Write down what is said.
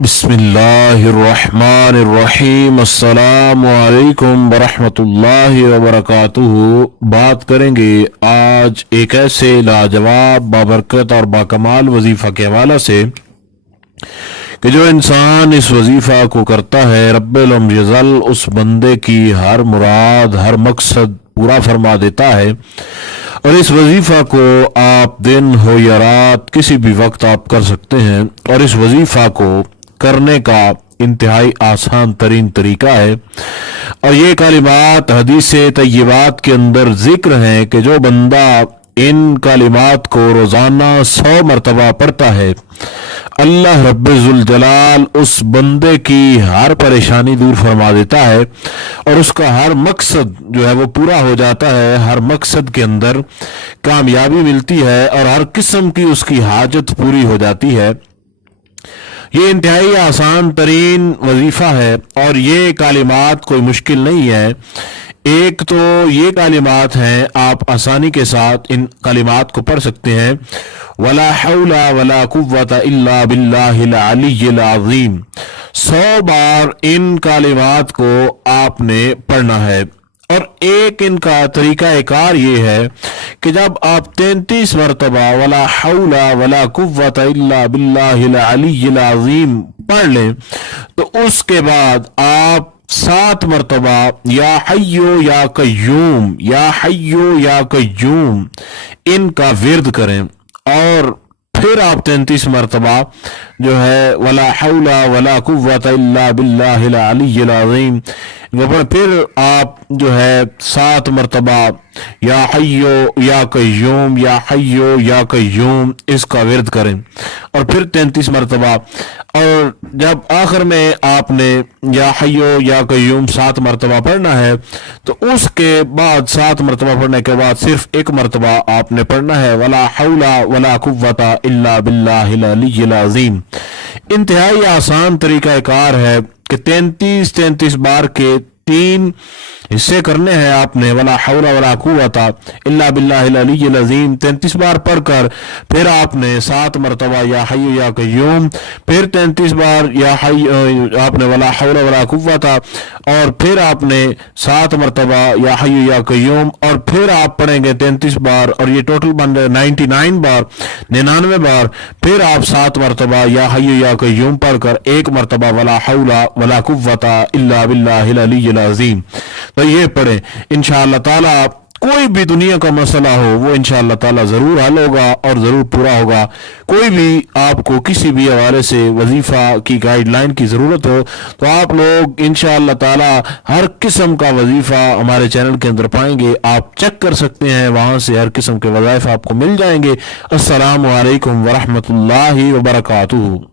بسم اللہ الرحمن الرحیم۔ السلام علیکم ورحمۃ اللہ وبرکاتہ۔ بات کریں گے آج ایک ایسے لاجواب بابرکت اور باکمال وظیفہ کے حوالے سے کہ جو انسان اس وظیفہ کو کرتا ہے رب العزت اس بندے کی ہر مراد ہر مقصد پورا فرما دیتا ہے۔ اور اس وظیفہ کو آپ دن ہو یا رات کسی بھی وقت آپ کر سکتے ہیں، اور اس وظیفہ کو کرنے کا انتہائی آسان ترین طریقہ ہے۔ اور یہ کلمات حدیث طیبات کے اندر ذکر ہیں کہ جو بندہ ان کلمات کو روزانہ 100 مرتبہ پڑھتا ہے، اللہ رب ذوالجلال اس بندے کی ہر پریشانی دور فرما دیتا ہے، اور اس کا ہر مقصد جو ہے وہ پورا ہو جاتا ہے۔ ہر مقصد کے اندر کامیابی ملتی ہے اور ہر قسم کی اس کی حاجت پوری ہو جاتی ہے۔ یہ انتہائی آسان ترین وظیفہ ہے، اور یہ کلمات کوئی مشکل نہیں ہے۔ ایک تو یہ کلمات ہیں، آپ آسانی کے ساتھ ان کلمات کو پڑھ سکتے ہیں۔ ولا حول ولا قوت الا باللہ العلی العظیم، 100 بار ان کلمات کو آپ نے پڑھنا ہے۔ اور ایک ان کا طریقہ کار یہ ہے کہ جب آپ 33 مرتبہ ولا حول ولا قوت الا باللہ العلی العظیم پڑھ لیں تو اس کے بعد آپ 7 مرتبہ یا حیو یا قیوم یا حیو یا قیوم ان کا ورد کریں، اور پھر آپ 33 مرتبہ جو ہے ولا حول ولا قوت الا باللہ العلی العظیم، پھر آپ جو ہے 7 مرتبہ یا حیو یا قیوم یا حیو یا قیوم اس کا ورد کریں، اور پھر 33 مرتبہ۔ اور جب آخر میں آپ نے یا حیو یا قیوم 7 مرتبہ پڑھنا ہے تو اس کے بعد 7 مرتبہ پڑھنے کے بعد صرف ایک مرتبہ آپ نے پڑھنا ہے ولا حول ولا قوت الا باللہ العلی العظیم۔ انتہائی آسان طریقہ کار ہے کہ 33 بار کے 3 حصے کرنے ہیں آپ نے۔ ولا حول ولا قوت الا باللہ العلی العظیم 33 بار پڑھ کر پھر آپ نے 7 مرتبہ یا حی یا قیوم، پھر 33 بار یا حی آپ نے ولا حول ولا قوت، اور پھر آپ نے 7 مرتبہ یا حی یا قیوم، اور پھر آپ پڑھیں گے 33 بار، اور یہ ٹوٹل بن رہے 99 بار 99 بار۔ پھر آپ 7 مرتبہ یا حی یا قیوم پڑھ کر 1 مرتبہ ولا حول ولا قوت الا باللہ العلی العظیم۔ تو یہ پڑھیں، انشاءاللہ تعالی کوئی بھی دنیا کا مسئلہ ہو وہ انشاءاللہ تعالی ضرور حل ہوگا اور ضرور پورا ہوگا۔ کوئی بھی آپ کو کسی بھی حوالے سے وظیفہ کی گائیڈ لائن کی ضرورت ہو تو آپ لوگ انشاءاللہ تعالی ہر قسم کا وظیفہ ہمارے چینل کے اندر پائیں گے، آپ چیک کر سکتے ہیں، وہاں سے ہر قسم کے وظائف آپ کو مل جائیں گے۔ السلام علیکم ورحمۃ اللہ وبرکاتہ۔